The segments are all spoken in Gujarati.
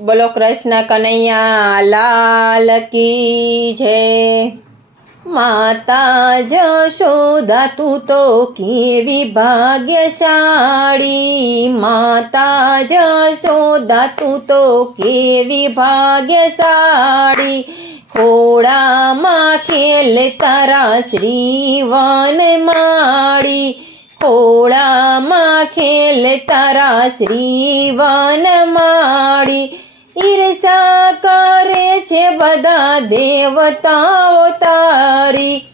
બોલો કૃષ્ણ કનૈયા, લાલ કી છે માતા જશોદા, તું તો કેવી ભાગ્યશાળી. માતા જશોદા, તું તો કેવી ભાગ્યશાળી. ખોડામાં ખેલ તારા શ્રીવન માળી. ખોડામાં ખેલ તારા શ્રીવન માળી. ઈર્ષા કરે છે બધા દેવતાઓ તારી.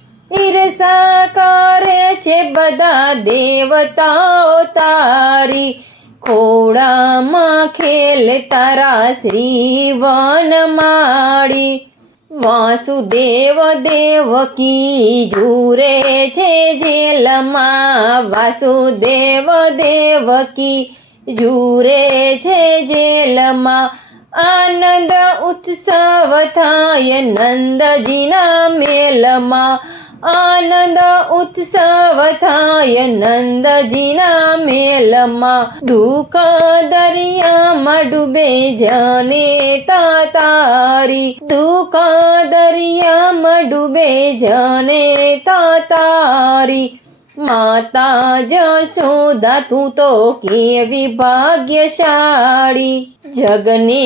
ઈર્ષા કરે છે બધા દેવતાઓ તારી. ખોડામાં ખેલ તારા શ્રીવન માળી. વાસુદેવ દેવકી જુરે છે જેલમાં. વાસુદેવ દેવકી જુરે છે જેલમાં. આનંદ ઉત્સવ થાય નંદજીના મેલમાં. આનંદ ઉત્સવ થાય નંદજીના મેલમાં. દુઃખ દરિયામાં ડૂબે જને તારી દુઃખ દરિયામાં ડૂબે જને તારી માતા જશોદા તું તો કેવી ભાગ્યશાળી જગને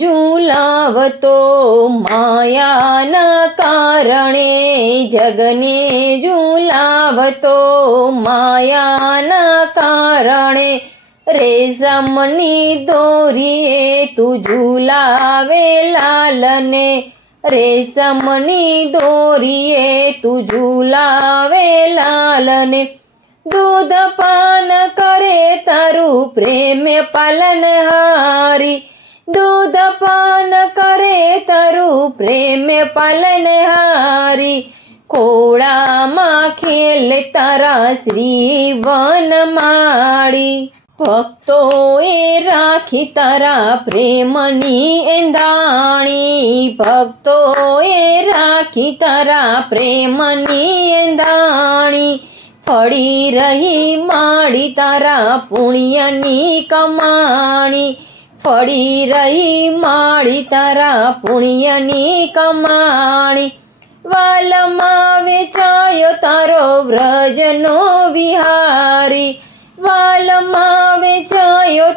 ઝુલાવતો માયાના કારણે જગને ઝુલાવતો માયાના કારણે રેશમની દોરીએ તું ઝુલાવે લાલને રેશમની દોરીએ તું ઝુલાવે લાલને. દૂધ પાન કરે તારું પ્રેમ પાલન હારી. દૂધ પાન કરે તારું પ્રેમ પાલન હારી. ખોળામાં ખેલ તારા શ્રી વન માળી. ભક્તોએ રાખી તારા પ્રેમની એંધાણી ભક્તોએ રાખી તારા પ્રેમની એંધાણી ફળી રહી માળી તારા પુણ્યની કમાણી ફળી રહી માળી તારા પુણ્યની કમાણી વાલમાં વેચાયો તારો વ્રજનો વિહારી વાલમાં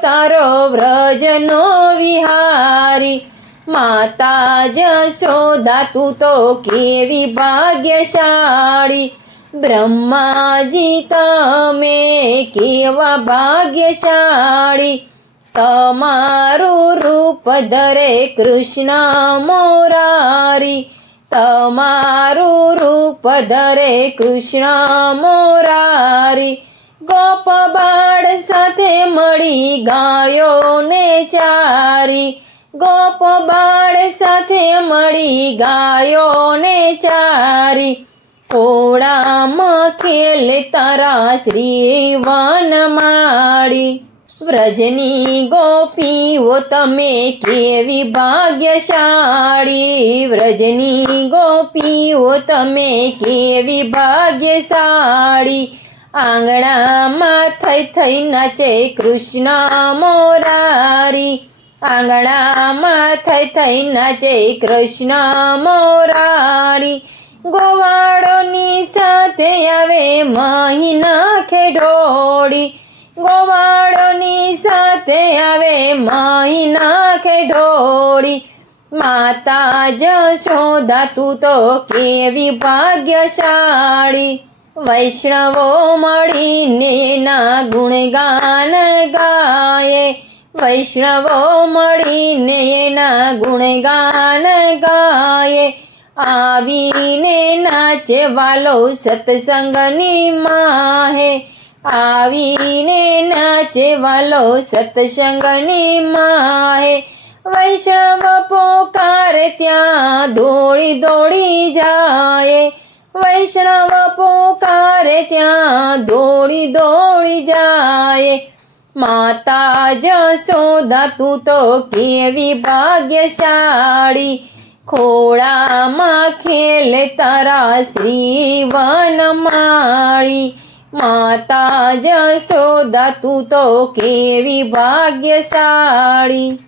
તારો વ્રજનો વિહારી. માતા જશોદા, તું તો કેવી ભાગ્યશાળી. બ્રહ્માજી, તમે કેવા ભાગ્યશાળી. તમારું રૂપ દરે કૃષ્ણ મોરારી. તમારું રૂપ દરે કૃષ્ણ મોરારી. ગોપ બાળ સાથે મળી ગાયોને ચારી. ગોપ બાળ સાથે મળી ગાયોને ચારી. કોળામાં ખેલ તારા શ્રી વન માળી. વ્રજની ગોપીઓ તમે કેવી ભાગ્યશાળી. વ્રજની ગોપીઓ તમે કેવી ભાગ્યશાળી. આંગણામાં થઈ થઈ નાચે કૃષ્ણ મોરારી. આંગણામાં થઈ થઈ નાચે કૃષ્ણ મોરારી. ગોવાળોની સાથે આવે મહિના ખેડોડી ગોવાળોની સાથે આવે મહિના ખેડોળી. માતા જશોદા તું તો કેવી ભાગ્યશાળી. વૈષ્ણવો મળીને ના ગુણગાન ગાય. વૈષ્ણવો મળીને ના ગુણગાન ગાય. આવીને નાચે વાલો સત્સંગની માહે. આવીને નાચે વાલો સત્સંગની માહે. વૈષ્ણવ પોકાર ત્યાં દોડી દોડી જાય. વૈષ્ણવ પોકારે ત્યાં દોડી દોડી જાય. માતા જશોદા તું તો કેવી ભાગ્યશાળી. ખોળામાં ખેલ તારા શ્રી વનમાળી માતા જશોદા તું તો કેવી ભાગ્યશાળી.